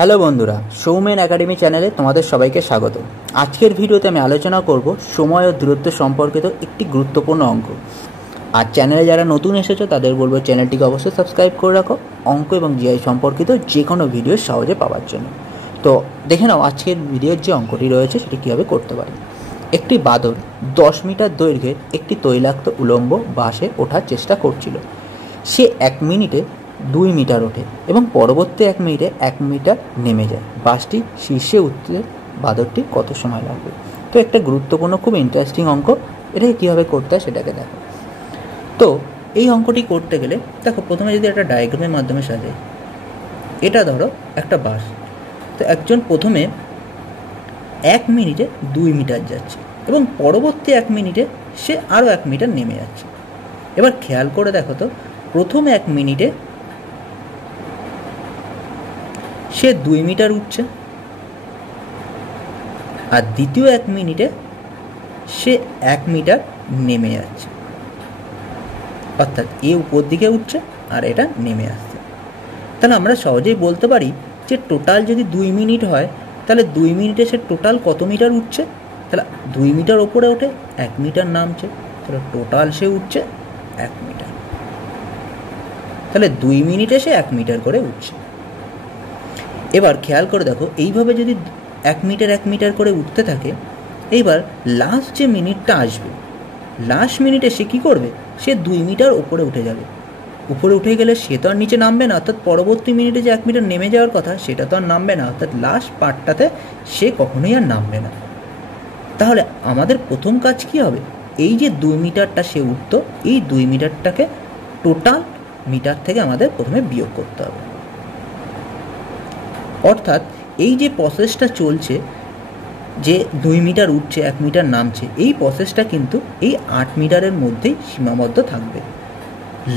Hello বন্ধুরা, Soumen academy চ্যানেলে তোমাদের সবাইকে স্বাগত। আজকের ভিডিওতে আমি আলোচনা করব সময় ও দূরত্ব সম্পর্কিত একটি গুরুত্বপূর্ণ অঙ্ক। আর চ্যানেলে যারা নতুন এসেছো তাদের বলবো চ্যানেলটিকে অবশ্যই সাবস্ক্রাইব করে রাখো অঙ্ক এবং জিআই সম্পর্কিত যে কোনো ভিডিও সহজে পাওয়ার জন্য। তো দেখে নাও আজকের ভিডিওর যে অঙ্কটি রয়েছে সেটি কীভাবে করতে পারি। একটি বাদর 10 মিটার দৈর্ঘ্যের একটি তৈলাক্ত উলম্ব বাসে ওঠার চেষ্টা করছিল। সে 1 মিনিটে 2 মিটার ওঠে এবং পরবর্তী 1 মিনিটে 1 মিটার নেমে যায়। বাসটি শীর্ষে উঠতে বাদরটির কত সময় লাগবে? তো একটা গুরুত্বপূর্ণ খুব ইন্টারেস্টিং অঙ্ক। এটাকে কীভাবে করতে হয় সেটাকে দেখো। তো এই অঙ্কটি করতে গেলে দেখো, প্রথমে যদি একটা ডায়াগ্রামের মাধ্যমে সাজাই, এটা ধরো একটা বাস। তো একজন প্রথমে 1 মিনিটে 2 মিটার যাচ্ছে এবং পরবর্তী 1 মিনিটে সে আরও 1 মিটার নেমে যাচ্ছে। এবার খেয়াল করে দেখো তো, প্রথম 1 মিনিটে সে 2 মিটার উঠছে আর দ্বিতীয় 1 মিনিটে সে 1 মিটার নেমে যাচ্ছে। অর্থাৎ এ উপর দিকে উঠছে আর এটা নেমে আসছে। তাহলে আমরা সহজেই বলতে পারি যে টোটাল যদি 2 মিনিট হয় তাহলে 2 মিনিটে সে টোটাল কত মিটার উঠছে? তাহলে 2 মিটার ওপরে ওঠে 1 মিটার নামছে, তাহলে টোটাল সে উঠছে 1 মিটার। তাহলে 2 মিনিটে সে 1 মিটার করে উঠছে। এবার খেয়াল করে দেখো, এইভাবে যদি 1 মিটার 1 মিটার করে উঠতে থাকে, এইবার লাস্ট যে মিনিটটা আসবে, লাস্ট মিনিটে সে কী করবে? সে 2 মিটার ওপরে উঠে যাবে। উপরে উঠে গেলে সে তো আর নিচে নামবে না, অর্থাৎ পরবর্তী মিনিটে যে 1 মিটার নেমে যাওয়ার কথা সেটা তো আর নামবে না, অর্থাৎ লাস্ট পার্টটাতে সে কখনোই আর নামবে না। তাহলে আমাদের প্রথম কাজ কী হবে? এই যে 2 মিটারটা সে উঠত, এই 2 মিটারটাকে টোটাল মিটার থেকে আমাদের প্রথমে বিয়োগ করতে হবে। অর্থাৎ এই যে প্রসেসটা চলছে, যে 2 মিটার উঠছে 1 মিটার নামছে, এই প্রসেসটা কিন্তু এই 8 মিটারের মধ্যেই সীমাবদ্ধ থাকবে।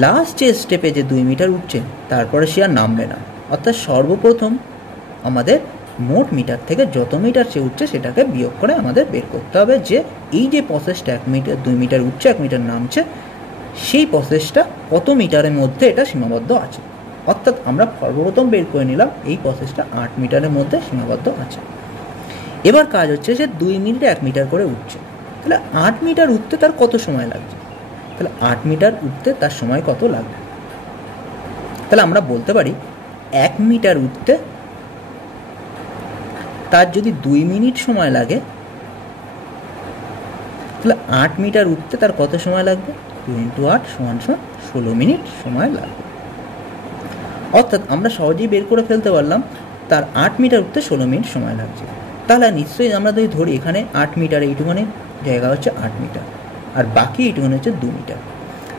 লাস্ট যে স্টেপে যে 2 মিটার উঠছে তারপরে সে আর নামবে না। অর্থাৎ সর্বপ্রথম আমাদের মোট মিটার থেকে যত মিটার সে উঠছে সেটাকে বিয়োগ করে আমাদের বের করতে হবে যে এই যে প্রসেসটা 1 মিটার 2 মিটার উঠছে 1 মিটার নামছে, সেই প্রসেসটা কত মিটারের মধ্যে এটা সীমাবদ্ধ আছে। অর্থাৎ আমরা সর্বপ্রথম বের করে নিলাম এই প্রসেসটা 8 মিটারের মধ্যে সীমাবদ্ধ আছে। এবার কাজ হচ্ছে যে 2 মিনিটে 1 মিটার করে উঠছে, তাহলে 8 মিটার উঠতে তার কত সময় লাগছে? তাহলে 8 মিটার উঠতে তার সময় কত লাগবে? তাহলে আমরা বলতে পারি 1 মিটার উঠতে তার যদি 2 মিনিট সময় লাগে, তাহলে 8 মিটার উঠতে তার কত সময় লাগবে? 2 × 8 = 16 মিনিট সময় লাগবে। অর্থাৎ আমরা সহজেই বের করে ফেলতে পারলাম তার 8 মিটার উঠতে 16 মিনিট সময় লাগছে। তাহলে নিশ্চয়ই আমরা যদি ধরি এখানে 8 মিটার, এইটুখানি জায়গা হচ্ছে 8 মিটার আর বাকি এইটুখানি হচ্ছে 2 মিটার,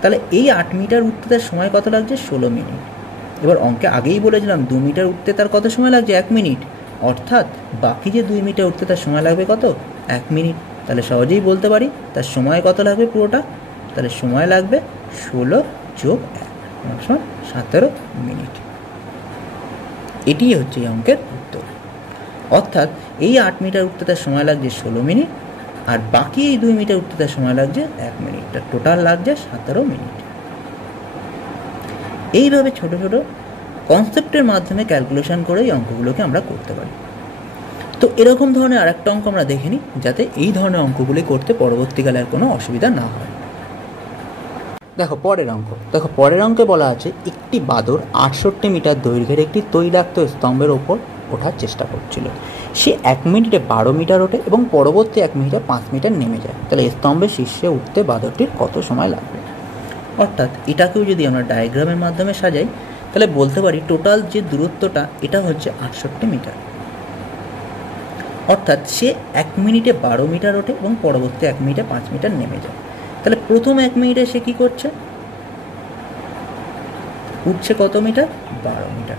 তাহলে এই 8 মিটার উঠতে তার সময় কত লাগছে? 16 মিনিট। এবার অঙ্কে আগেই বলেছিলাম 2 মিটার উঠতে তার কত সময় লাগছে? 1 মিনিট। অর্থাৎ বাকি যে 2 মিটার উঠতে তার সময় লাগবে কত? 1 মিনিট। তাহলে সহজেই বলতে পারি তার সময় কত লাগবে পুরোটা? তাহলে সময় লাগবে 16 + 1 = 17 মিনিট। এটি হচ্ছে এই অঙ্কের উত্তর। অর্থাৎ এই 8 মিটার উঠতে তার সময় লাগছে 16 মিনিট আর বাকি এই 2 মিটার উঠতে তার সময় লাগছে 1 মিনিট, তার টোটাল লাগছে 17 মিনিট। এইভাবে ছোট ছোট কনসেপ্টের মাধ্যমে ক্যালকুলেশন করে এই অঙ্কগুলোকে আমরা করতে পারি। তো এরকম ধরনের আরেকটা অঙ্ক আমরা দেখে নিই, যাতে এই ধরনের অঙ্কগুলি করতে পরবর্তীকালে আর কোনো অসুবিধা না হয়। দেখো পরের অঙ্কে বলা আছে একটি বাদর 68 মিটার দৈর্ঘ্যের একটি তৈলাক্ত স্তম্ভের ওপর ওঠার চেষ্টা করছিল। সে 1 মিনিটে 12 মিটার ওঠে এবং পরবর্তী 1 মিনিটে 5 মিটার নেমে যায়। তাহলে স্তম্ভের শীর্ষে উঠতে বাদরটির কত সময় লাগবে? অর্থাৎ এটাকেও যদি আমরা ডায়াগ্রামের মাধ্যমে সাজাই, তাহলে বলতে পারি টোটাল যে দূরত্বটা এটা হচ্ছে 68 মিটার। অর্থাৎ সে 1 মিনিটে 12 মিটার ওঠে এবং পরবর্তী 1 মিনিটে 5 মিটার নেমে যায়। তাহলে প্রথম 1 মিনিটে সে কী করছে? উঠছে কত মিটার? 12 মিটার।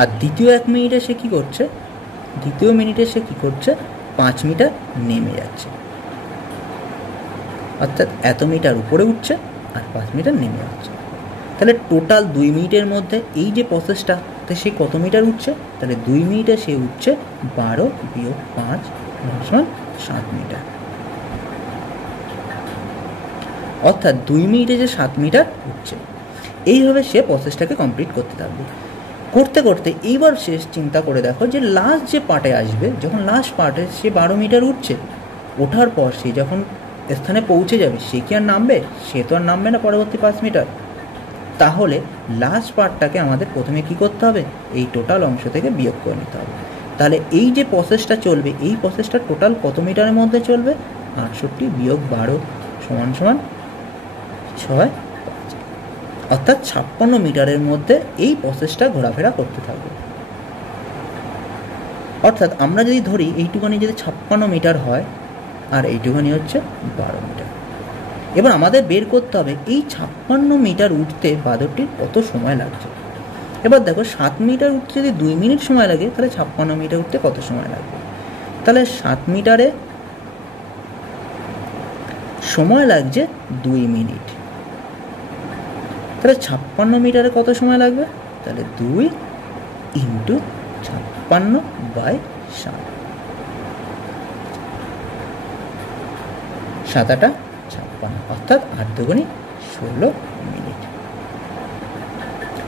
আর দ্বিতীয় 1 মিনিটে সে কী করছে? দ্বিতীয় মিনিটে সে কী করছে? 5 মিটার নেমে যাচ্ছে। অর্থাৎ এত মিটার উপরে উঠছে আর 5 মিটার নেমে যাচ্ছে। তাহলে টোটাল 2 মিনিটের মধ্যে এই যে প্রসেসটা, সে কত মিটার উঠছে? তাহলে 2 মিনিটে সে উঠছে 12 - 5 = 7 মিটার। অর্থাৎ 2 মিনিটে যে 7 মিটার উঠছে। এইভাবে সে প্রসেসটাকে কমপ্লিট করতে থাকবে। করতে করতে এইবার সে চিন্তা করে দেখো যে লাস্ট যে পার্টে আসবে, যখন লাস্ট পার্টে সে 12 মিটার উঠছে, ওঠার পর সে যখন স্থানে পৌঁছে যাবে সে কি আর নামবে? সে তো আর নামবে না পরবর্তী 5 মিটার। তাহলে লাস্ট পার্টটাকে আমাদের প্রথমে কি করতে হবে? এই টোটাল অংশ থেকে বিয়োগ করে নিতে হবে। তাহলে এই যে প্রসেসটা চলবে, এই প্রসেসটা টোটাল কত মিটারের মধ্যে চলবে? 68 বিয়োগ 12 সমান সমান 6, অর্থাৎ 56 মিটারের মধ্যে এই প্রসেসটা ঘোরাফেরা করতে থাকবে। অর্থাৎ আমরা যদি ধরি এইটুখানি যদি 56 মিটার হয় আর এইটুখানি হচ্ছে 12 মিটার। এবার আমাদের বের করতে হবে এই 56 মিটার উঠতে বাঁদরটির কত সময় লাগছে। এবার দেখো 7 মিটার উঠতে যদি 2 মিনিট সময় লাগে, তাহলে 56 মিটার উঠতে কত সময় লাগবে? তাহলে 7 মিটারে সময় লাগছে 2 মিনিট। তাহলে 56 মিটারে কত সময় লাগবে? তাহলে 2 ইন্টু 56/7, 7 56, অর্থাৎ 8 দুগুণী 16 মিনিট।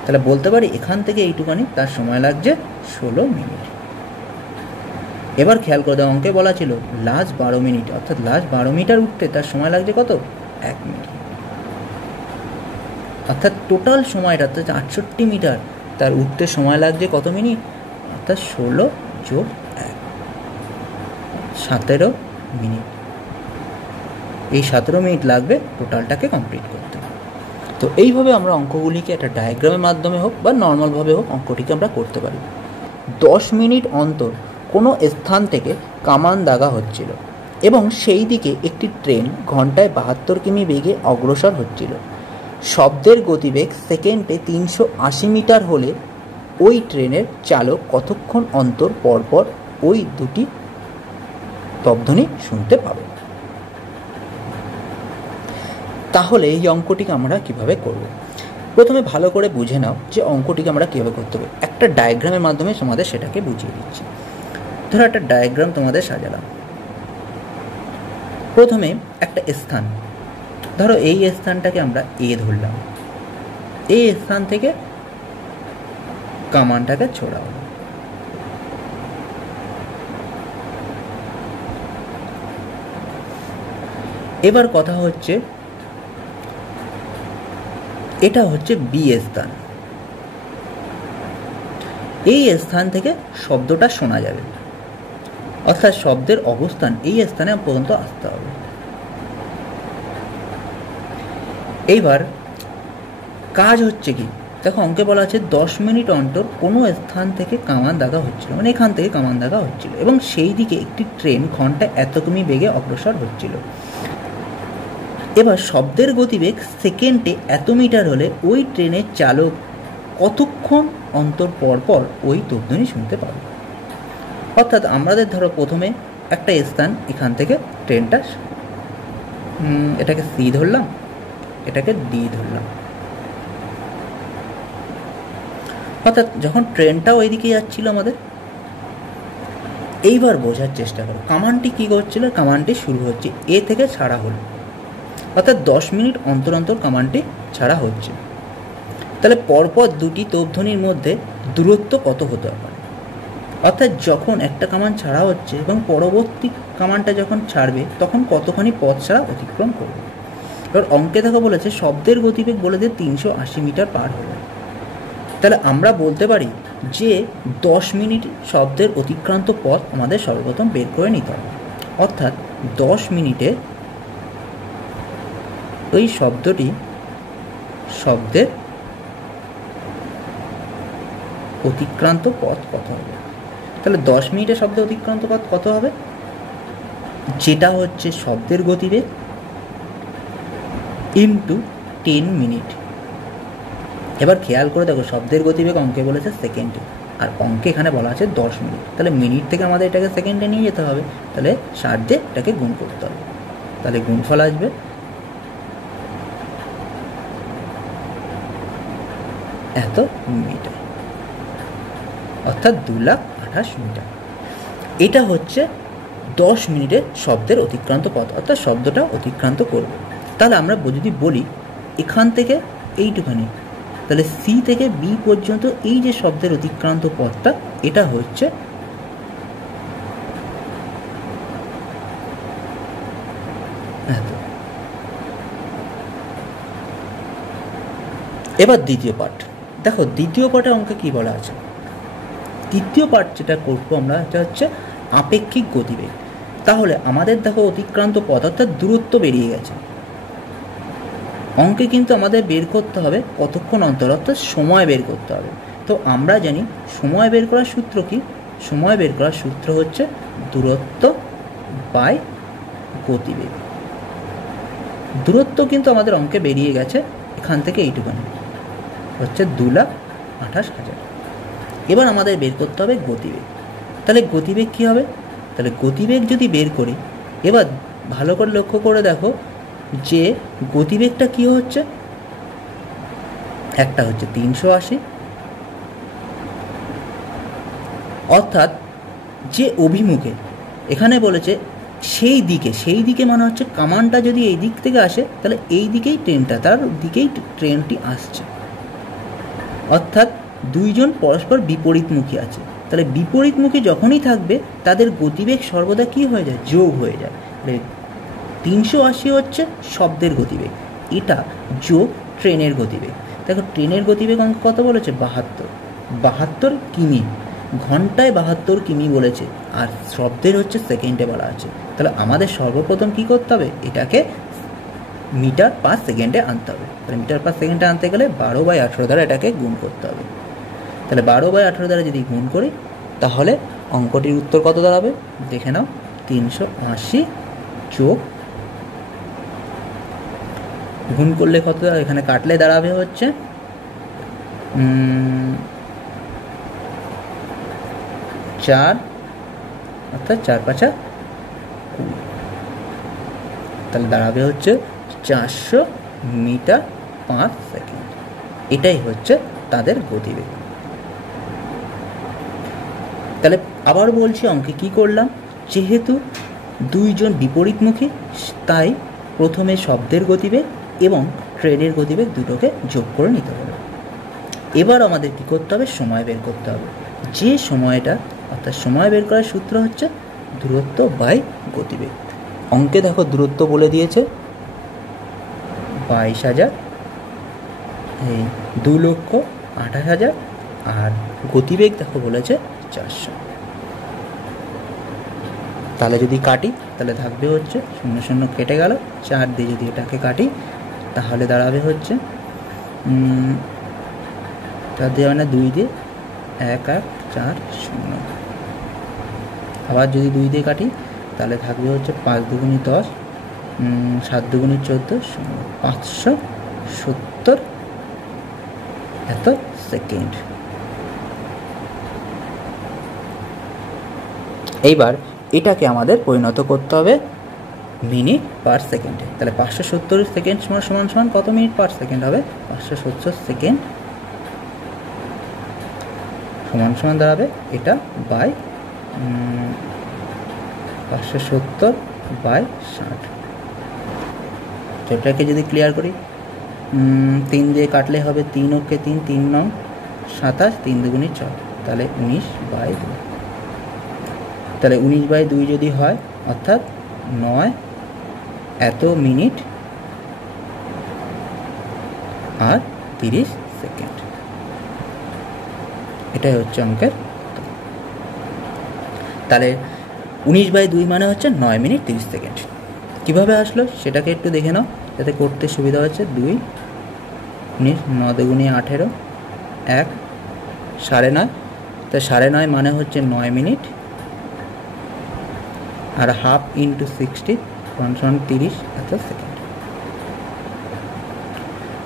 তাহলে বলতে পারি এখান থেকে এইটুখানি তার সময় লাগছে 16 মিনিট। এবার খেয়াল করে দেওয়া, অঙ্কে বলা ছিল লাস্ট 12 মিনিট, অর্থাৎ লাস্ট 12 মিটার উঠতে তার সময় লাগছে কত? 1 মিনিট। অর্থাৎ টোটাল সময়টা, অর্থাৎ 68 মিটার তার উঠতে সময় লাগছে কত মিনিট? অর্থাৎ 16 যোগ 1, 17 মিনিট। এই 17 মিনিট লাগবে টোটালটাকে কমপ্লিট করতে। তো এইভাবে আমরা অঙ্কগুলিকে একটা ডায়াগ্রামের মাধ্যমে হোক বা নর্মালভাবে হোক অঙ্কটিকে আমরা করতে পারি। 10 মিনিট অন্তর কোনো স্থান থেকে কামান দাগা হচ্ছিল এবং সেই দিকে একটি ট্রেন ঘন্টায় 72 কিমি বেগে অগ্রসর হচ্ছিল। শব্দের গতিবেগ সেকেন্ডে 380 মিটার হলে ওই ট্রেনের চালক কতক্ষণ অন্তর পরপর ওই দুটি তবধ্বনি শুনতে পাবে? তাহলে এই অঙ্কটিকে আমরা কিভাবে করব? প্রথমে ভালো করে বুঝে নাও যে অঙ্কটিকে আমরা কীভাবে করতে হবে। একটা ডায়াগ্রামের মাধ্যমে তোমাদের সেটাকে বুঝিয়ে দিচ্ছি। ধরো একটা ডায়াগ্রাম তোমাদের সাজালাম। প্রথমে একটা স্থান, ধরো এই স্থানটাকে আমরা এ ধরলাম। এই স্থান থেকে কামানটাকে ছোড়াও। এবার কথা হচ্ছে এটা হচ্ছে বি স্থান। এই স্থান থেকে শব্দটা শোনা যাবে, অর্থাৎ শব্দের অবস্থান এই স্থানে পর্যন্ত আসতে হবে। এইবার কাজ হচ্ছে কি, দেখো অঙ্কে বলা আছে 10 মিনিট অন্তর কোনো স্থান থেকে কামান দাগা হচ্ছিল, মানে এখান থেকে কামান দাগা হচ্ছিল এবং সেই দিকে একটি ট্রেন ঘন্টায় এত কিমি বেগে অগ্রসর হচ্ছিল। এবার শব্দের গতিবেগ সেকেন্ডে এত মিটার হলে ওই ট্রেনের চালক কতক্ষণ অন্তর পর পর ওই তবধ্বনি শুনতে পাবে। অর্থাৎ আমাদের ধরো প্রথমে একটা স্থান, এখান থেকে ট্রেনটা, এটাকে সি ধরলাম, এটাকে ডি ধরলাম। অর্থাৎ যখন ট্রেনটা ওইদিকে যাচ্ছিল আমাদের, এইবার বোঝার চেষ্টা করো কামানটি কী করছিল। কামানটি শুরু হচ্ছে এ থেকে ছাড়া হলো, অর্থাৎ 10 মিনিট অন্তর অন্তর কামানটি ছাড়া হচ্ছে। তাহলে পরপর দুটি তোপধ্বনির মধ্যে দূরত্ব কত হতে পারে? অর্থাৎ যখন একটা কামান ছাড়া হচ্ছে এবং পরবর্তী কামানটা যখন ছাড়বে তখন কতখানি পথ ছাড়া অতিক্রম করবে। এবার অঙ্কে দেখা বলেছে শব্দের গতিবেগ বলেছে 380 মিটার পার হলো। তাহলে আমরা বলতে পারি যে 10 মিনিট শব্দের অতিক্রান্ত পথ আমাদের সর্বপ্রথম বের করে নিতে হবে। অর্থাৎ 10 মিনিটে ওই শব্দটি, শব্দের অতিক্রান্ত পথ কত হবে? তাহলে 10 মিনিটে শব্দের অতিক্রান্ত পথ কত হবে? যেটা হচ্ছে শব্দের গতিবেগ ইন্টু 10 মিনিট। এবার খেয়াল করে দেখো শব্দের গতিবেগ অঙ্কে বলেছে সেকেন্ডে, আর অঙ্কে এখানে বলা আছে 10 মিনিট। তাহলে মিনিট থেকে আমাদের এটাকে সেকেন্ডে নিয়ে যেতে হবে, তাহলে 60 দিয়ে এটাকে গুণ করতে হবে। তাহলে গুণফল আসবে এত মিটার, অর্থাৎ 2,28,000 মিটার। এটা হচ্ছে 10 মিনিটে শব্দের অতিক্রান্ত পথ, অর্থাৎ শব্দটা অতিক্রান্ত করবে। তাহলে আমরা যদি বলি এখান থেকে এইটুখানি তাহলে সি থেকে বি পর্যন্ত এই যে শব্দের অতিক্রান্ত পথটা এটা হচ্ছে এত। এবার দ্বিতীয় পার্ট দেখো, দ্বিতীয় পার্টে অঙ্কে কি বলা আছে। তৃতীয় পার্ট যেটা করবো আমরা, এটা হচ্ছে আপেক্ষিক গতিবেগ। তাহলে আমাদের দেখো অতিক্রান্ত পথ অর্থাৎ দূরত্ব বেরিয়ে গেছে, অঙ্কে কিন্তু আমাদের বের করতে হবে কতক্ষণ অন্তর, অর্থাৎ সময় বের করতে হবে। তো আমরা জানি সময় বের করার সূত্র কি, সময় বের করার সূত্র হচ্ছে দূরত্ব বাই গতিবেগ। দূরত্ব কিন্তু আমাদের অঙ্কে বেরিয়ে গেছে এখান থেকে এইটুখানি হচ্ছে 2,28,000। এবার আমাদের বের করতে হবে গতিবেগ। তাহলে গতিবেগ কী হবে, তাহলে গতিবেগ যদি বের করি, এবার ভালো করে লক্ষ্য করে দেখো যে গতিবেগটা কী হচ্ছে, একটা হচ্ছে 380, অর্থাৎ যে অভিমুখে এখানে বলেছে সেই দিকে মানে হচ্ছে কামানটা যদি এই দিক থেকে আসে তাহলে এই দিকেই ট্রেনটা, তার দিকেই ট্রেনটি আসছে, অর্থাৎ দুইজন পরস্পর বিপরীতমুখী আছে। তাহলে বিপরীতমুখী যখনই থাকবে তাদের গতিবেগ সর্বদা কী হয়ে যায়, যোগ হয়ে যায়। 380 হচ্ছে শব্দের গতিবেগ, এটা যোগ ট্রেনের গতিবেগ। দেখো ট্রেনের গতিবেগ অঙ্ক কত বলেছে, 72 কিমি, ঘন্টায় 72 কিমি বলেছে, আর শব্দের হচ্ছে সেকেন্ডে বলা আছে। তাহলে আমাদের সর্বপ্রথম কী করতে হবে, এটাকে মিটার পার সেকেন্ডে আনতে হবে। তাহলে মিটার পার সেকেন্ডে আনতে গেলে 12/18 দ্বারা এটাকে গুণ করতে হবে। তাহলে 12/18 দ্বারা যদি গুণ করি তাহলে অঙ্কটির উত্তর কত দাঁড়াবে দেখে নাও, 380 যোগ গুণ করলে কত, এখানে কাটলে দাঁড়াবে হচ্ছে 4, অর্থাৎ 4×5 20, তাহলে দাঁড়াবে হচ্ছে 400 মিটার পার সেকেন্ড। এটাই হচ্ছে তাদের গতিবেগ। তাহলে আবার বলছি অঙ্কে কি করলাম, যেহেতু দুইজন বিপরীতমুখী তাই প্রথমে শব্দের গতিবেগ এবং ট্রেনের গতিবেগ দুটোকে যোগ করে নিতে হবে। এবার আমাদের কি করতে হবে, সময় বের করতে হবে। যে সময়টা অর্থাৎ সময় বের করার সূত্র হচ্ছে দূরত্ব বাই গতিবেগ। অঙ্কে দেখো দূরত্ব বলে দিয়েছে 22,000, এই 2,28,000, আর গতিবেগ দেখো বলেছে 400। তাহলে যদি কাটি তাহলে থাকবে হচ্ছে 0 0 কেটে গেল, 4 দিয়ে যদি এটাকে কাটি তাহলে দাঁড়াবে হচ্ছে 4 দিয়ে মানে 2 দিয়ে 1 1 4 0। আবার যদি 2 দিয়ে কাটি তাহলে থাকবে হচ্ছে 5 দুগুণী 10, 7 দুগুণী 14, 570 এত সেকেন্ড। এইবার এটাকে আমাদের পরিণত করতে হবে মিনিট পার সেকেন্ডে। তাহলে 570 সেকেন্ড সমান সমান কত মিনিট পার সেকেন্ড হবে, 570 সেকেন্ড সমান সমান দাঁড়াবে এটা বাই 570/60। তো এটাকে যদি ক্লিয়ার করি 3 দিয়ে কাটলে হবে 3 ওকে 3, 3 9 27, 3 দুগুণী 6, তাহলে 19/2। তাহলে 19/2 যদি হয় অর্থাৎ 9 এত মিনিট আর 30 সেকেন্ড। এটাই হচ্ছে অঙ্কের। তাহলে 19/2 মানে হচ্ছে 9 মিনিট 30 সেকেন্ড। কীভাবে আসলো সেটাকে একটু দেখে নাও যাতে করতে সুবিধা হচ্ছে। 2 19 9 দুগুণী 18, 1 9.5, তো 9.5 মানে হচ্ছে 9 মিনিট, আর হাফ ইন্টু 60 = 30 এত সেকেন্ড।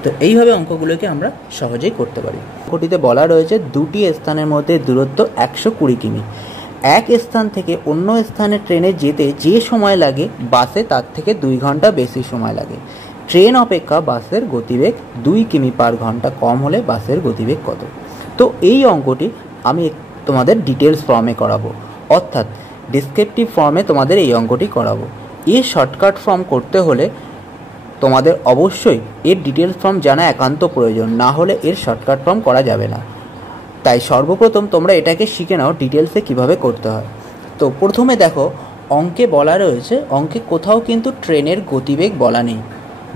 তো এইভাবে অঙ্কগুলোকে আমরা সহজেই করতে পারি। অঙ্কটিতে বলা রয়েছে দুটি স্থানের মধ্যে দূরত্ব 120 কিমি। এক স্থান থেকে অন্য স্থানে ট্রেনে যেতে যে সময় লাগে বাসে তার থেকে 2 ঘন্টা বেশি সময় লাগে। ট্রেন অপেক্ষা বাসের গতিবেগ 2 কিমি পার ঘন্টা কম হলে বাসের গতিবেগ কত? তো এই অঙ্কটি আমি তোমাদের ডিটেলস ফর্মে করাবো, অর্থাৎ ডেসক্রিপটিভ ফর্মে তোমাদের এই অঙ্কটি করাবো। এই শর্টকাট ফর্ম করতে হলে তোমাদের অবশ্যই এর ডিটেলস ফর্ম জানা একান্ত প্রয়োজন, না হলে এর শর্টকাট ফর্ম করা যাবে না। তাই সর্বপ্রথম তোমরা এটাকে শিখে নাও ডিটেলসে কিভাবে করতে হয়। তো প্রথমে দেখো, অঙ্কে বলা রয়েছে, অঙ্কে কোথাও কিন্তু ট্রেনের গতিবেগ বলা নেই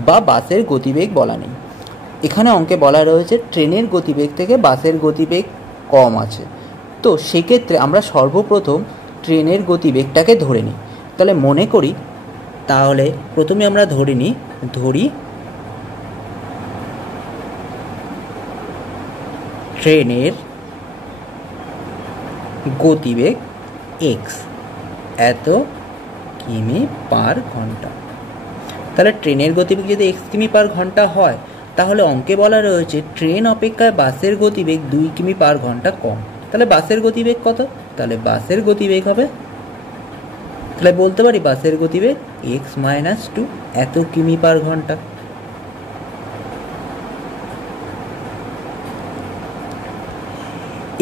বা বাসের গতিবেগ বলা নেই। এখানে অঙ্কে বলা রয়েছে ট্রেনের গতিবেগ থেকে বাসের গতিবেগ কম আছে। তো সেক্ষেত্রে আমরা সর্বপ্রথম ট্রেনের গতিবেগটাকে ধরে নিই। তাহলে মনে করি, তাহলে প্রথমে আমরা ধরি ট্রেনের গতিবেগ এক্স, এত কিমি পার ঘন্টা। তাহলে ট্রেনের গতিবেগ যদি এক্স কিমি পার ঘন্টা হয়, তাহলে অঙ্কে বলা রয়েছে ট্রেন অপেক্ষায় বাসের গতিবেগ 2 কিমি পার ঘন্টা কম। তাহলে বাসের গতিবেগ কত? তাহলে বাসের গতিবেগ হবে, তাহলে বলতে পারি বাসের গতিবেগ এক্স মাইনাস 2, এত কিমি পার ঘন্টা।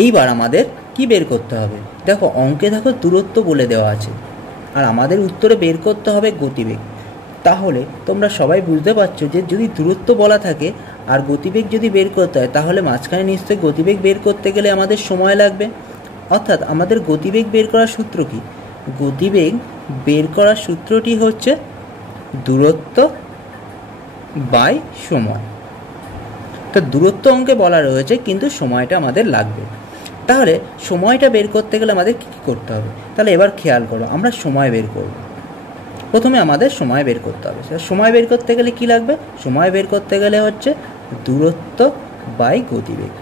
এইবার আমাদের কি বের করতে হবে? দেখো অঙ্কে দূরত্ব বলে দেওয়া আছে, আর আমাদের উত্তরে বের করতে হবে গতিবেগ। তাহলে তোমরা সবাই বুঝতে পারছো যে যদি দূরত্ব বলা থাকে আর গতিবেগ যদি বের করতে হয়, তাহলে মাঝখানে নিশ্চয়ই গতিবেগ বের করতে গেলে আমাদের সময় লাগবে। অর্থাৎ আমাদের গতিবেগ বের করার সূত্র কি? গতিবেগ বের করার সূত্রটি হচ্ছে দূরত্ব বাই সময়। তো দূরত্ব অঙ্কে বলা রয়েছে, কিন্তু সময়টা আমাদের লাগবে। তাহলে সময়টা বের করতে গেলে আমাদের কী করতে হবে? তাহলে এবার খেয়াল করো, আমরা সময় বের করব। প্রথমে আমাদের সময় বের করতে হবে। সময় বের করতে গেলে কি লাগবে? সময় বের করতে গেলে হচ্ছে দূরত্ব বাই গতিবেগ।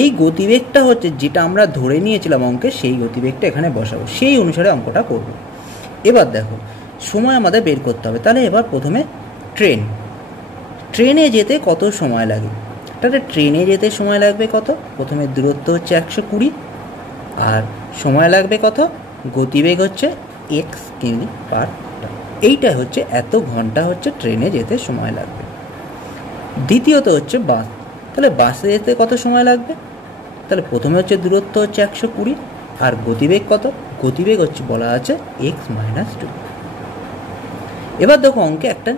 এই গতিবেগটা হচ্ছে যেটা আমরা ধরে নিয়েছিলাম অঙ্কে, সেই গতিবেগটা এখানে বসাবো, সেই অনুসারে অঙ্কটা করব। এবার দেখো সময় আমাদের বের করতে হবে। তাহলে এবার প্রথমে ট্রেনে যেতে কত সময় লাগে? তাহলে ট্রেনে যেতে সময় লাগবে কত? প্রথমে দূরত্ব হচ্ছে 120, আর সময় লাগবে কত? গতিবেগ হচ্ছে এক্স কিমি পার ঘন্টা। এইটা হচ্ছে এত ঘন্টা হচ্ছে ট্রেনে যেতে সময় লাগবে। দ্বিতীয়ত হচ্ছে বাস। তাহলে বাসে যেতে কত সময় লাগবে? তাহলে প্রথমে হচ্ছে দূরত্ব হচ্ছে 120, আর গতিবেগ কত? গতিবেগ হচ্ছে বলা আছে এক্স মাইনাস 2। এবার দেখো অঙ্কে একটা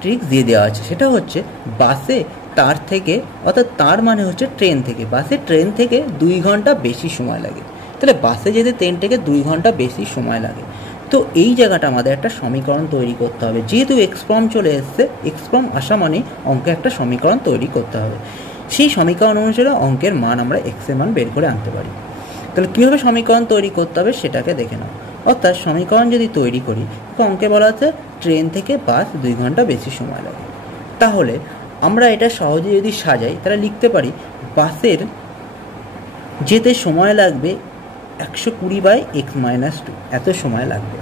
ট্রিক্স দিয়ে দেওয়া আছে, সেটা হচ্ছে বাসে তার থেকে, অর্থাৎ তার মানে হচ্ছে ট্রেন থেকে, বাসে ট্রেন থেকে 2 ঘন্টা বেশি সময় লাগে। তাহলে বাসে যেতে ট্রেন থেকে 2 ঘন্টা বেশি সময় লাগে। তো এই জায়গাটা আমাদের একটা সমীকরণ তৈরি করতে হবে। যেহেতু এক্স ফর্ম চলে এসছে, এক্স ফর্ম আসা মানে অঙ্কে একটা সমীকরণ তৈরি করতে হবে। সেই সমীকরণ অনুসারে অঙ্কের মান আমরা এক্সের মান বের করে আনতে পারি। তাহলে কীভাবে সমীকরণ তৈরি করতে হবে সেটাকে দেখে নাও। অর্থাৎ সমীকরণ যদি তৈরি করি, অঙ্কে বলা আছে ট্রেন থেকে বাস 2 ঘন্টা বেশি সময় লাগে। তাহলে আমরা এটা সহজে যদি সাজাই, তাহলে লিখতে পারি বাসের যেতে সময় লাগবে 120 বাই এক্স মাইনাস 2, এত সময় লাগবে,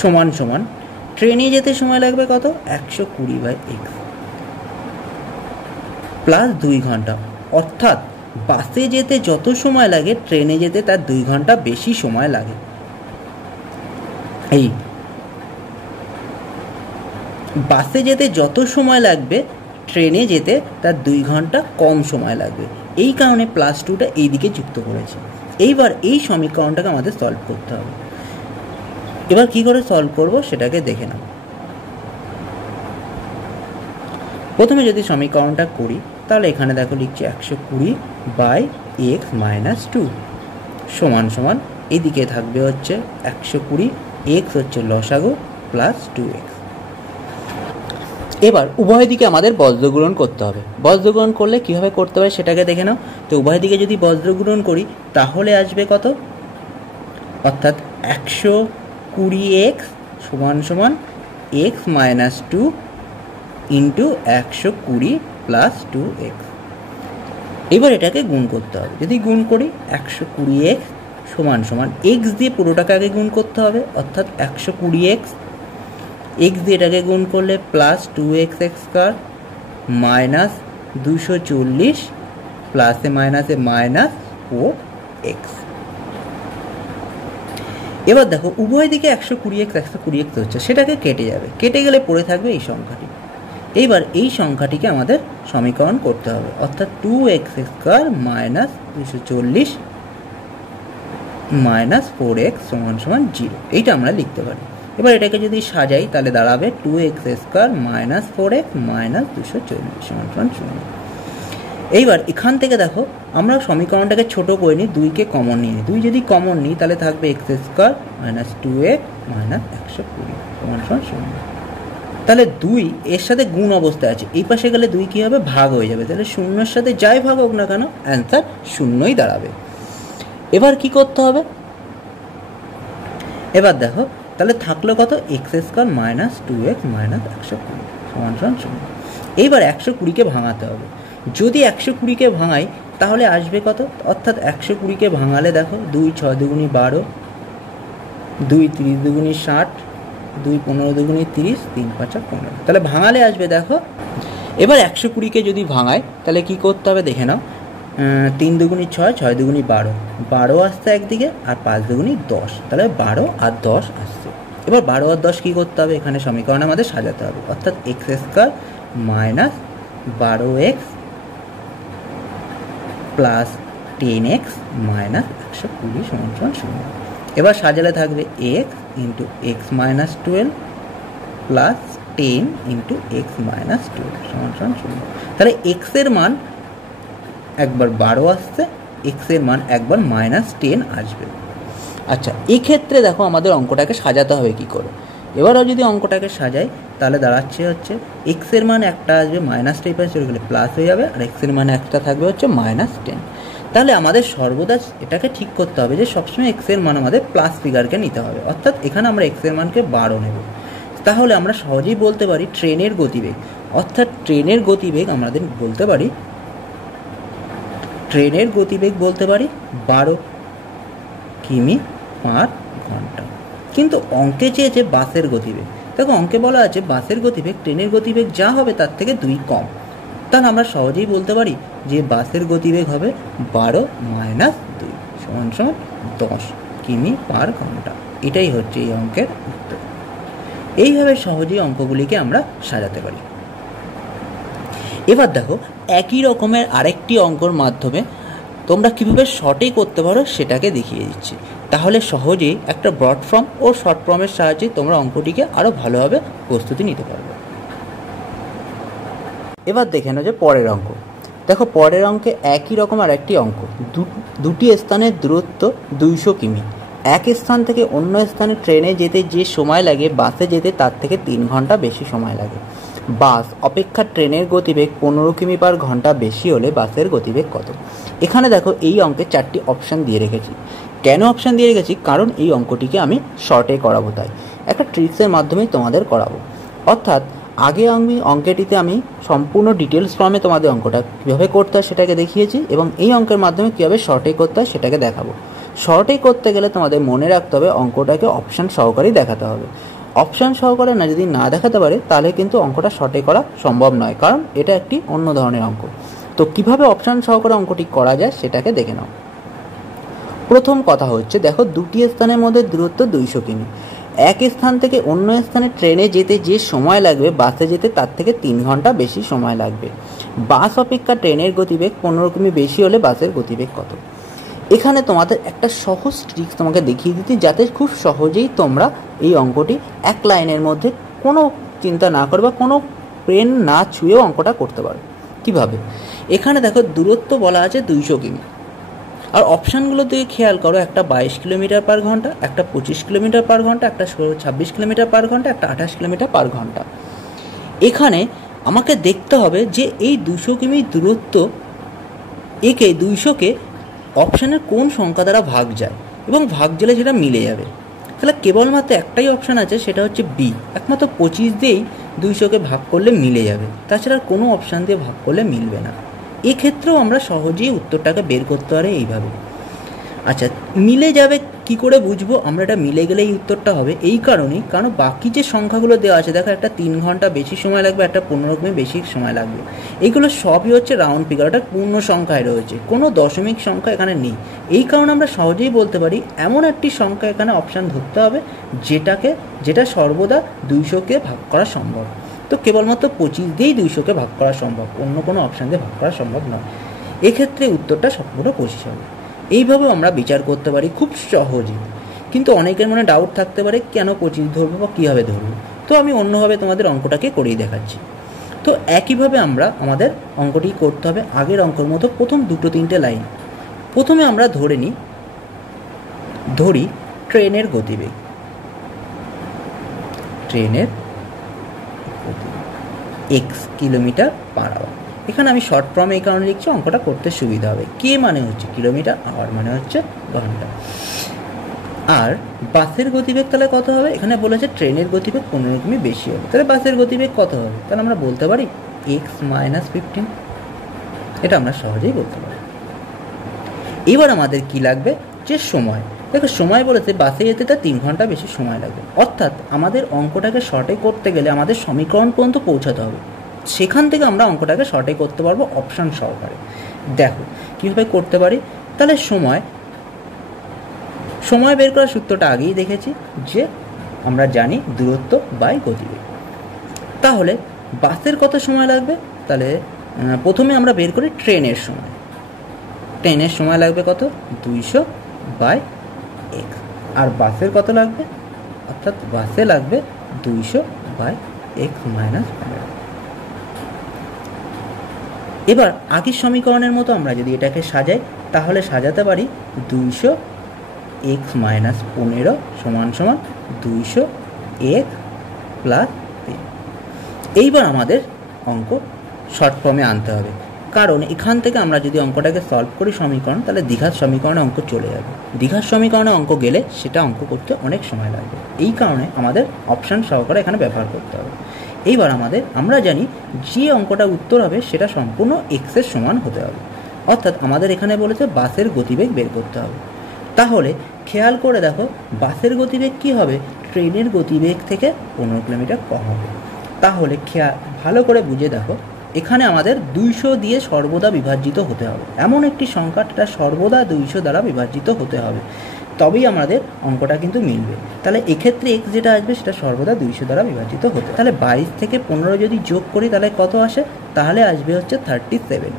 সমান সমান ট্রেনে যেতে সময় লাগবে কত? 120 বাই এক্স প্লাস 2 ঘন্টা। অর্থাৎ বাসে যেতে যত সময় লাগে ট্রেনে যেতে তার 2 ঘন্টা বেশি সময় লাগে। এই বাসে যেতে যত সময় লাগবে ট্রেনে যেতে তার 2 ঘন্টা কম সময় লাগবে। এই কারণে প্লাস 2টা এই দিকে যুক্ত করেছে। এইবার এই সমীকরণটাকে আমাদের সলভ করতে হবে। এবার কি করে সলভ করব সেটাকে দেখে নাও। প্রথমে যদি সমীকরণটা করি, তাহলে এখানে দেখো লিখছি 120 বাই এক্স মাইনাস 2 সমান সমান এদিকে থাকবে হচ্ছে 120, এক্স হচ্ছে লসাগু প্লাস 2x। এবার উভয় দিকে আমাদের বজ্রগুণন করতে হবে। বজ্রগুণন করলে কীভাবে করতে হবে সেটাকে দেখে নাও। তো উভয় দিকে যদি বজ্রগুণন করি তাহলে আসবে কত? অর্থাৎ 120x সমান সমান x minus 2 into 120 plus 2x। এবার এটাকে গুণ করতে হবে। যদি গুণ করি 120x সমান সমান এক্স দিয়ে পুরোটাকে আগে গুণ করতে হবে, অর্থাৎ 120x, এক্স দিয়ে এটাকে গুণ করলে প্লাস 2x স্কোয়ার মাইনাস 240 প্লাসে মাইনাসে মাইনাস 4x। এবার দেখো উভয় দিকে 120x হচ্ছে, সেটাকে কেটে যাবে, কেটে গেলে পড়ে থাকবে এই সংখ্যাটি। এইবার এই সংখ্যাটিকে আমাদের সমীকরণ করতে হবে, অর্থাৎ 2x square minus 240 minus 4x সমান সমান 0, এইটা আমরা লিখতে পারি। এবার এটাকে যদি সাজাই তাহলে দাঁড়াবে 2x² মাইনাস 4x মাইনাস 240 সমান 0। এইবার এখান থেকে দেখো আমরা সমীকরণটাকে ছোট করে নিই, 2কে কমন নিয়ে নিই। 2 যদি কমন নিই তাহলে থাকবে x² মাইনাস 2x মাইনাস 120 সমান 0। তাহলে 2 এর সাথে গুণ অবস্থায় আছে, এই পাশে গেলে 2 কী হবে, ভাগ হয়ে যাবে। তাহলে শূন্যের সাথে যাই ভাগ হোক না কেন অ্যান্সার শূন্যই দাঁড়াবে। এবার কি করতে হবে, এবার দেখো তাহলে থাকলো কত, x² মাইনাস 2x মাইনাস 120 সমান 0। এইবার 120কে ভাঙাতে হবে। যদি 120কে ভাঙাই তাহলে আসবে কত, অর্থাৎ 120কে ভাঙালে দেখো 2 6 দুগুণী 12, 2 3 দুগুণী 60, 2 15 দুগুণী 30, 3 5 15। তাহলে ভাঙালে আসবে দেখো। এবার 120কে যদি ভাঙাই তাহলে কি করতে হবে দেখে নাও, 3 দুগুণী 6, 6 দুগুণী 12, 12 আসছে একদিকে আর 5 দুগুণী 10, তাহলে 12 আর 10 আসছে। এবার 12 আর 10 কী করতে হবে, এখানে সমীকরণে আমাদের সাজাতে হবে, অর্থাৎ x² minus 12x plus 10x minus 120 সমান 0। এবার সাজালে থাকবে x into x minus 12 plus 10 into x minus 12 সমান 0। তাহলে x এর মান একবার 12 আসছে, x এর মান একবার মাইনাস 10 আসবে। আচ্ছা, এক্ষেত্রে দেখো আমাদের অঙ্কটাকে সাজাতে হবে কি করে। এবারও যদি অঙ্কটাকে সাজাই তাহলে দাঁড়াচ্ছে হচ্ছে x এর মান একটা আসবে মাইনাস টেন চলে গেলে প্লাস হয়ে যাবে, আর x এর মান একটা থাকবে হচ্ছে মাইনাস 10। তাহলে আমাদের সর্বদা এটাকে ঠিক করতে হবে যে সবসময় x এর মান আমাদের প্লাস ফিগারকে নিতে হবে, অর্থাৎ এখানে আমরা x এর মানকে 12 নেব। তাহলে আমরা সহজেই বলতে পারি ট্রেনের গতিবেগ, অর্থাৎ ট্রেনের গতিবেগ আমাদের বলতে পারি, ট্রেনের গতিবেগ বলতে পারি 12 কিমি পার ঘন্টা। কিন্তু অঙ্কে চেয়েছে বাসের গতিবেগ। দেখো অঙ্কে বলা আছে বাসের গতিবেগ ট্রেনের গতিবেগ যা হবে তার থেকে 2 কম। তাহলে আমরা সহজেই বলতে পারি যে বাসের গতিবেগ হবে 12 মাইনাস 2 সমান 10 কিমি পার ঘন্টা। এটাই হচ্ছে এই অঙ্কের উত্তর। এইভাবে সহজেই অঙ্কগুলিকে আমরা সাজাতে পারি। এবার দেখো একই রকমের আরেকটি অঙ্কর মাধ্যমে তোমরা কীভাবে শর্টে করতে পারো সেটাকে দেখিয়ে দিচ্ছি। তাহলে সহজেই একটা ব্রড ফর্ম ও শর্ট ফর্মের সাহায্যে তোমরা অঙ্কটিকে আরও ভালোভাবে প্রস্তুতি নিতে পারবে। এবার দেখে নাও যে পরের অঙ্ক। দেখো পরের অঙ্কে একই রকম আর একটি অঙ্ক, দুটি স্থানের দূরত্ব 200 কিমি। এক স্থান থেকে অন্য স্থানে ট্রেনে যেতে যে সময় লাগে বাসে যেতে তার থেকে 3 ঘন্টা বেশি সময় লাগে। বাস অপেক্ষা ট্রেনের গতিবেগ 15 কিমি পার ঘন্টা বেশি হলে বাসের গতিবেগ কত। এখানে দেখো এই অঙ্কে 4টি অপশান দিয়ে রেখেছি। কেন অপশান দিয়ে রেখেছি, কারণ এই অঙ্কটিকে আমি শর্টে করাবো, তাই একটা ট্রিক্সের মাধ্যমেই তোমাদের করাবো। অর্থাৎ আগে আমি অঙ্কটিতে আমি সম্পূর্ণ ডিটেলস ফর্মে তোমাদের অঙ্কটা কীভাবে করতে হয় সেটাকে দেখিয়েছি, এবং এই অঙ্কের মাধ্যমে কীভাবে শর্টে করতে হয় সেটাকে দেখাবো। শর্টে করতে গেলে তোমাদের মনে রাখতে হবে অঙ্কটাকে অপশান সহকারেই দেখাতে হবে। অপশান সহকারে না যদি না দেখাতে পারে তাহলে কিন্তু অঙ্কটা শর্টে করা সম্ভব নয়, কারণ এটা একটি অন্য ধরনের অঙ্ক। তো কিভাবে অপশান সহকারে অঙ্কটি করা যায় সেটাকে দেখে নাও। প্রথম কথা হচ্ছে দেখো দুটি স্থানের মধ্যে দূরত্ব 200 কিমি। এক স্থান থেকে অন্য স্থানে ট্রেনে যেতে যে সময় লাগবে বাসে যেতে তার থেকে 3 ঘন্টা বেশি সময় লাগবে। বাস অপেক্ষা ট্রেনের গতিবেগ 15 কিমি বেশি হলে বাসের গতিবেগ কত। এখানে তোমাদের একটা সহজ ট্রিক্স তোমাকে দেখিয়ে দিতে, যাতে খুব সহজেই তোমরা এই অঙ্কটি এক লাইনের মধ্যে কোনো চিন্তা না করে বা কোনো পেন না ছুঁয়েও অঙ্কটা করতে পারো। কিভাবে, এখানে দেখো দূরত্ব বলা আছে 200 কিমি, আর অপশানগুলো দিয়ে খেয়াল করো, একটা 22 কিলোমিটার পার ঘন্টা, একটা 25 কিলোমিটার পার ঘন্টা, একটা 26 কিলোমিটার পার ঘন্টা, একটা 28 কিলোমিটার পার ঘন্টা। এখানে আমাকে দেখতে হবে যে এই 200 কিমি দূরত্ব একে 200কে অপশানের কোন সংখ্যা দ্বারা ভাগ যায়, এবং ভাগ গেলে সেটা মিলে যাবে। তাহলে কেবলমাত্র একটাই অপশান আছে, সেটা হচ্ছে বি, একমাত্র 25 দিয়েই 200কে ভাগ করলে মিলে যাবে, তাছাড়া কোনো অপশান দিয়ে ভাগ করলে মিলবে না। এক্ষেত্রেও আমরা সহজেই উত্তরটাকে বের করতে পারি এইভাবে। আচ্ছা, মিলে যাবে কি করে বুঝবো আমরা এটা মিলে গেলে এই উত্তরটা হবে? এই কারণেই, কারণ বাকি যে সংখ্যাগুলো দেওয়া আছে দেখো, একটা 3 ঘন্টা বেশি সময় লাগবে, একটা 15 কিমি বেশি সময় লাগবে, এগুলো সবই হচ্ছে রাউন্ড ফিগার, ওটা পূর্ণ সংখ্যায় রয়েছে, কোনো দশমিক সংখ্যা এখানে নেই। এই কারণে আমরা সহজেই বলতে পারি এমন একটি সংখ্যা এখানে অপশান ধরতে হবে যেটা সর্বদা 200কে ভাগ করা সম্ভব। তো কেবলমাত্র 25 দিয়েই 200কে ভাগ করা সম্ভব, অন্য কোনো অপশান দিয়ে ভাগ করা সম্ভব নয়। এক্ষেত্রে উত্তরটা সম্পূর্ণ 25 হবে। এইভাবেও আমরা বিচার করতে পারি খুব সহজেই। কিন্তু অনেকের মনে ডাউট থাকতে পারে কেন 25 ধরবো বা কীভাবে ধরবো। তো আমি অন্যভাবে তোমাদের অঙ্কটাকে করেই দেখাচ্ছি। তো একইভাবে আমরা আমাদের অঙ্কটি করতে হবে আগের অঙ্কর মতো। প্রথম 2-3টে লাইন প্রথমে আমরা ধরি ট্রেনের গতিবেগ। ট্রেনের x কিলোমিটার পার আওয়ার। এখানে আমি শর্ট ফর্মে এই কারণে লিখছি, অঙ্কটা করতে সুবিধা হবে। কে মানে হচ্ছে কিলোমিটার, আওয়ার মানে হচ্ছে ঘন্টা। আর বাসের গতিবেগ তাহলে কত হবে? এখানে বলেছে ট্রেনের গতিবেগ 15 কিমি বেশি হবে, তাহলে বাসের গতিবেগ কত হবে? তাহলে আমরা বলতে পারি x - 15। এটা আমরা সহজেই বলতে পারি। এবার আমাদের কি লাগবে? যে সময়। দেখো সময় বলেছে বাসে যেতে তার 3 ঘন্টা বেশি সময় লাগবে। অর্থাৎ আমাদের অঙ্কটাকে শর্টে করতে গেলে আমাদের সমীকরণ পর্যন্ত পৌঁছাতে হবে। সেখান থেকে আমরা অঙ্কটাকে শর্টে করতে পারবো অপশান সহকারে। দেখো কীভাবে করতে পারি। তাহলে সময় বের করার সূত্রটা আগেই দেখেছি, যে আমরা জানি দূরত্ব বাই গতিবেগ। তাহলে বাসের কত সময় লাগবে? তাহলে প্রথমে আমরা বের করি ট্রেনের সময়। ট্রেনের সময় লাগবে কত? 200/x। আর বাসের কত লাগবে? অর্থাৎ বাসে লাগবে 200/x - 15। এবার আগের সমীকরণের মতো আমরা যদি এটাকে সাজাই, তাহলে সাজাতে পারি 200x - 15 = 200x + 3। এইবার আমাদের অঙ্ক শর্ট ফর্মে আনতে হবে, কারণ এখান থেকে আমরা যদি অঙ্কটাকে সলভ করি সমীকরণ, তাহলে দ্বিঘাত সমীকরণে অঙ্ক চলে যাবে। দ্বিঘাত সমীকরণে অঙ্ক গেলে সেটা অঙ্ক করতে অনেক সময় লাগবে। এই কারণে আমাদের অপশান সহকারে এখানে ব্যবহার করতে হবে। এইবার আমরা জানি যে অঙ্কটা উত্তর হবে সেটা সম্পূর্ণ এক্সের সমান হতে হবে। অর্থাৎ আমাদের এখানে বলেছে বাসের গতিবেগ বের করতে হবে। তাহলে খেয়াল করে দেখো বাসের গতিবেগ কি হবে? ট্রেনের গতিবেগ থেকে 15 কিলোমিটার কম হবে। তাহলে ভালো করে বুঝে দেখো, এখানে আমাদের 200 দিয়ে সর্বদা বিভাজিত হতে হবে। এমন একটি সংখ্যাটা সর্বদা 200 দ্বারা বিভাজিত হতে হবে, তবেই আমাদের অঙ্কটা কিন্তু মিলবে। তাহলে এক্ষেত্রে x যেটা আসবে সেটা সর্বদা 200 দ্বারা বিভাজিত হতে। তাহলে 22 থেকে 15 যদি যোগ করি তাহলে কত আসে? তাহলে আসবে হচ্ছে 37।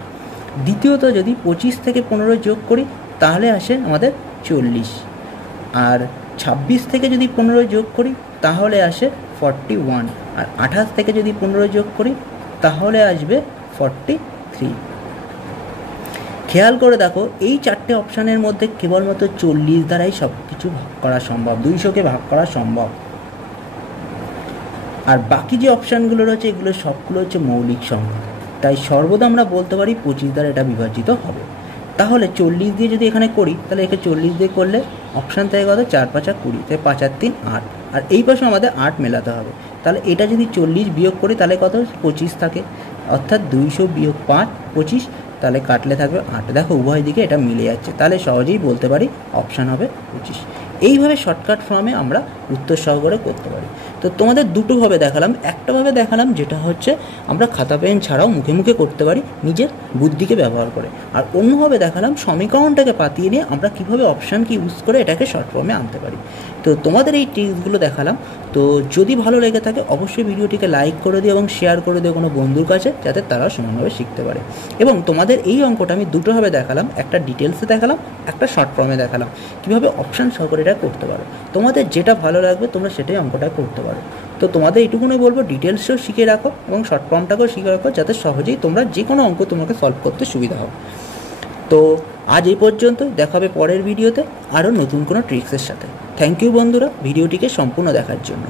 দ্বিতীয়ত যদি 25 থেকে 15 যোগ করি তাহলে আসে আমাদের 40। আর 26 থেকে যদি 15 যোগ করি তাহলে আসে 41। আর 28 থেকে যদি 15 যোগ করি তাহলে আসবে 43। খেয়াল করে দেখো এই 4টে অপশানের মধ্যে কেবলমাত্র 40 দ্বারাই সব কিছু ভাগ করা সম্ভব, 200কে ভাগ করা সম্ভব। আর বাকি যে অপশানগুলো রয়েছে এগুলো সবগুলো হচ্ছে মৌলিক সংখ্যা, তাই সর্বদা আমরা বলতে পারি 25 দ্বারা এটা বিভাজিত হবে। তাহলে 40 দিয়ে যদি এখানে করি তাহলে একে 40 দিয়ে করলে অপশান থেকে কত? 4 × 5 = 20, তাই 5 × 3 = 8। আর এই পাশে আমাদের 8 মেলাতে হবে। তাহলে এটা যদি 40 বিয়োগ করি তাহলে কত? 25 থাকে। অর্থাৎ 200 - 5 25, তাহলে কাটলে থাকবে 8। দেখো উভয় দিকে এটা মিলে যাচ্ছে, তাহলে সহজেই বলতে পারি অপশান হবে 25। এইভাবে শর্টকাট ফর্মে আমরা উত্তর সহকারে করতে পারি। তো তোমাদের দুটোভাবে দেখালাম। একটাভাবে দেখালাম যেটা হচ্ছে আমরা খাতা পেন ছাড়াও মুখে মুখে করতে পারি নিজের বুদ্ধিকে ব্যবহার করে। আর অন্যভাবে দেখালাম সমীকরণটাকে পাতিয়ে নিয়ে আমরা কীভাবে অপশান কি ইউজ করে এটাকে শর্ট ফর্মে আনতে পারি। তো তোমাদের এই ট্রিক্সগুলো দেখালাম। তো যদি ভালো লেগে থাকে অবশ্যই ভিডিওটিকে লাইক করে দিও এবং শেয়ার করে দিও কোনো বন্ধুর কাছে, যাতে তারাও সমানভাবে শিখতে পারে। এবং তোমাদের এই অঙ্কটা আমি দুটোভাবে দেখালাম, একটা ডিটেলসে দেখালাম, একটা শর্ট ফর্মে দেখালাম কীভাবে অপশান সহকারে এটা করতে পারো। তোমাদের যেটা ভালো লাগবে তোমরা সেটাই অঙ্কটা করতে পারো। তো তোমাদের এইটুকুনই বলবো, ডিটেলসও শিখে রাখো এবং শর্ট ফর্মটাকেও শিখে রাখো, যাতে সহজেই তোমরা যে কোনো অঙ্ক তোমাকে সলভ করতে সুবিধা হবে। তো আজ এই পর্যন্ত, দেখা হবে পরের ভিডিওতে আরও নতুন কোনো ট্রিক্সের সাথে। থ্যাংক ইউ বন্ধুরা ভিডিওটিকে সম্পূর্ণ দেখার জন্য।